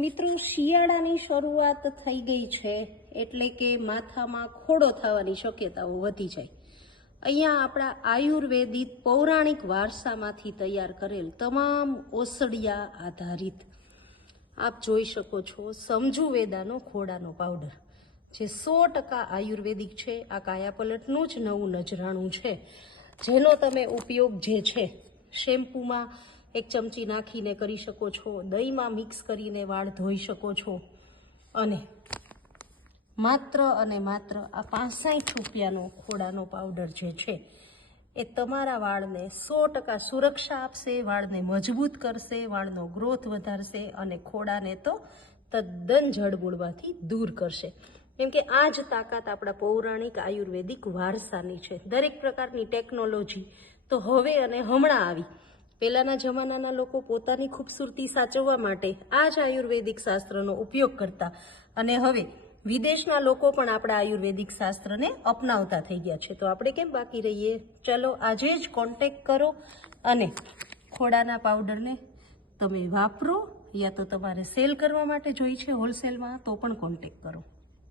મિત્રો, શિયાળાની શરૂઆત થઈ ગઈ છે એટલે કે માથામાં ખોડો થવાની શક્યતાઓ વધી જાય. અહીંયા આપણા આયુર્વેદિક પૌરાણિક વારસામાંથી તૈયાર કરેલ તમામ ઓસડિયા આધારિત આપ જોઈ શકો છો સમજુ વેદાનો ખોડાનો પાવડર, જે 100% આયુર્વેદિક છે. આ કાયાપલટનું જ નવું નજરાણું છે, જેનો તમે ઉપયોગ જે છે શેમ્પૂમાં 1 ચમચી નાખીને કરી શકો છો, દહીંમાં મિક્સ કરીને વાળ ધોઈ શકો છો. અને માત્ર આ 65 રૂપિયાનો ખોડાનો પાવડર જે છે એ તમારા વાળને 100% સુરક્ષા આપશે, વાળને મજબૂત કરશે, વાળનો ગ્રોથ વધારશે અને ખોડાને તો તદ્દન જડમૂળમાંથી દૂર કરશે. કેમ કે આ જ તાકાત આપણા પૌરાણિક આયુર્વેદિક વારસાની છે. દરેક પ્રકારની ટેકનોલોજી તો હવે અને હમણાં આવી. પહેલાના જમાનાના લોકો પોતાની ખૂબસૂરતી સાચવવા માટે આ જ આયુર્વેદિક શાસ્ત્રનો ઉપયોગ કરતા, અને હવે વિદેશના લોકો પણ આપણા આયુર્વેદિક શાસ્ત્રને અપનાવતા થઈ ગયા છે. તો આપણે કેમ બાકી રહીએ? ચલો આજે જ કોન્ટેક્ટ કરો અને ખોડાના પાવડરને તમે વાપરો, યા તો તમારે સેલ કરવા માટે જોઈ છે હોલસેલમાં તો પણ કોન્ટેક્ટ કરો.